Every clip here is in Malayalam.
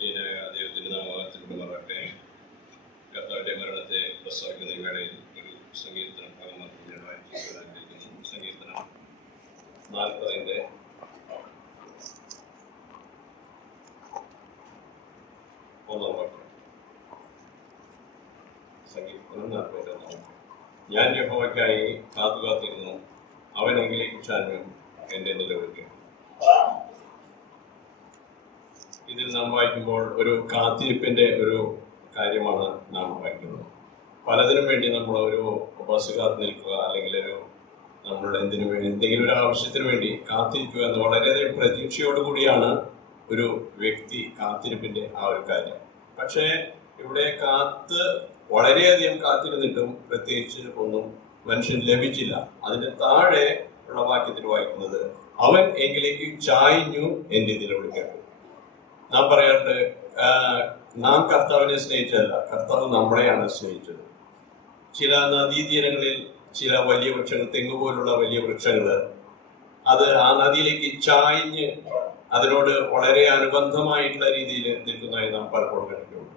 വലിയനായ ദൈവത്തിന്റെ നാമത്തിൽ മാറട്ടെ. കർത്താവിന്റെ മരണത്തെ പ്രസ്താവിക്കുന്ന ഈ വേളയിൽ ഒരു സങ്കീർത്തനം ഭാഗമാക്കി ഞാൻ വായിച്ചിരിക്കുന്നു. സങ്കീർത്തനം 40 1 വാക്യം. സങ്കീർത്തനം 41. ഞാൻ യഹോവയ്ക്കായി കാത്തുകാത്തിരുന്നു, അവൻ എങ്കിലേക്ക് ചാനും എന്റെ നിലവിളിക്കും. ഇതിൽ നാം വായിക്കുമ്പോൾ ഒരു കാത്തിരിപ്പിന്റെ ഒരു കാര്യമാണ് നാം വായിക്കുന്നത്. പലതിനും വേണ്ടി നമ്മൾ ഒരു ബസ് കാത്ത് നിൽക്കുക, അല്ലെങ്കിൽ നമ്മളുടെ എന്തെങ്കിലും ഒരു ആവശ്യത്തിന് വേണ്ടി കാത്തിരിക്കുക എന്ന് വളരെയധികം പ്രതീക്ഷയോടുകൂടിയാണ് ഒരു വ്യക്തി കാത്തിരിപ്പിന്റെ ആ ഒരു കാര്യം. പക്ഷേ ഇവിടെ വളരെയധികം കാത്തിരുന്നിട്ടും പ്രത്യേകിച്ച് ഒന്നും മനുഷ്യൻ ലഭിച്ചില്ല. അതിന്റെ താഴെ ഉള്ള വാക്യത്തിൽ വായിക്കുന്നത്, അവൻ എങ്കിലേക്ക് ചായ്ഞ്ഞു എന്റെ നിലവിളിക്കട്ടെ. നാം പറയാറുണ്ട്, നാം കർത്താവിനെ സ്നേഹിച്ചതല്ല, കർത്താവ് നമ്മളെയാണ് സ്നേഹിച്ചത്. ചില നദീതീരങ്ങളിൽ ചില വലിയ വൃക്ഷങ്ങൾ, തെങ്ങ് പോലുള്ള വലിയ വൃക്ഷങ്ങൾ, അത് ആ നദിയിലേക്ക് ചായ്ഞ്ഞ് അതിനോട് വളരെ അനുബന്ധമായിട്ടുള്ള രീതിയിൽ നിൽക്കുന്നതായി നാം പലപ്പോഴും കണ്ടിട്ടുണ്ട്.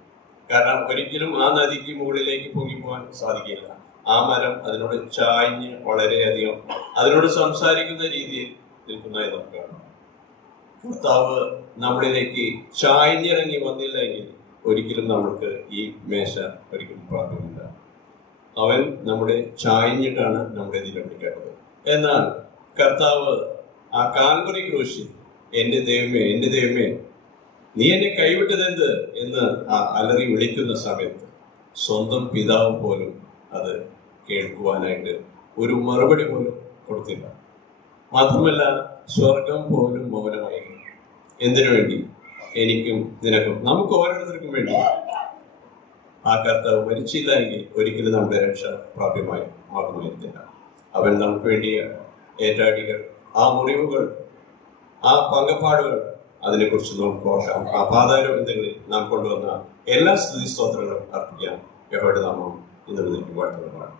കാരണം ഒരിക്കലും ആ നദിക്ക് മുകളിലേക്ക് പൊങ്ങിപ്പോകാൻ സാധിക്കില്ല. ആ മരം അതിനോട് ചായ്ഞ്ഞ് വളരെയധികം അതിനോട് സംസാരിക്കുന്ന രീതിയിൽ നിൽക്കുന്നതായി നമുക്ക് കാണാം. കർത്താവ് നമ്മളിലേക്ക് ചായ്ഞ്ഞിറങ്ങി വന്നില്ലെങ്കിൽ ഒരിക്കലും നമ്മൾക്ക് ഈ മേശ ഒരിക്കലും പ്രാപ്യമില്ല. അവൻ നമ്മുടെ ചായ്ഞ്ഞിട്ടാണ് നമ്മുടെ നിലവിളിക്കേണ്ടത്. എന്നാൽ കർത്താവ് ആ കാൽവരി ക്രൂശിൽ എന്റെ ദൈവമേ നീ എന്നെ കൈവിട്ടതെന്ത് എന്ന് ആ അലറി വിളിക്കുന്ന സമയത്ത് സ്വന്തം പിതാവ് പോലും അത് കേൾക്കുവാനായിട്ട് ഒരു മറുപടി പോലും കൊടുത്തില്ല. മാത്രമല്ല, സ്വർഗം പോലും മൗനമായി. എന്തിനു വേണ്ടി? എനിക്കും നിനക്കും, നമുക്ക് ഓരോരുത്തർക്കും വേണ്ടി. ആ കർത്താവ് മരിച്ചില്ല എങ്കിൽ ഒരിക്കലും നമ്മുടെ രക്ഷ പ്രാപ്യമാകുമായിരുന്നില്ല. അവൻ നമുക്ക് വേണ്ടി ഏറ്റാടികൾ, ആ മുറിവുകൾ, ആ പങ്കപ്പാടുകൾ, അതിനെക്കുറിച്ച് നമുക്ക് ഓർക്കാം. ആ പാതാരബന്ധങ്ങളിൽ നാം കൊണ്ടുവന്ന എല്ലാ സ്തുതി സ്തോത്രങ്ങളും അർപ്പിക്കാം. യഹോവയുടെ നാമം ഇന്ന് വാഴ്ത്തപ്പെടുന്നതാണ്.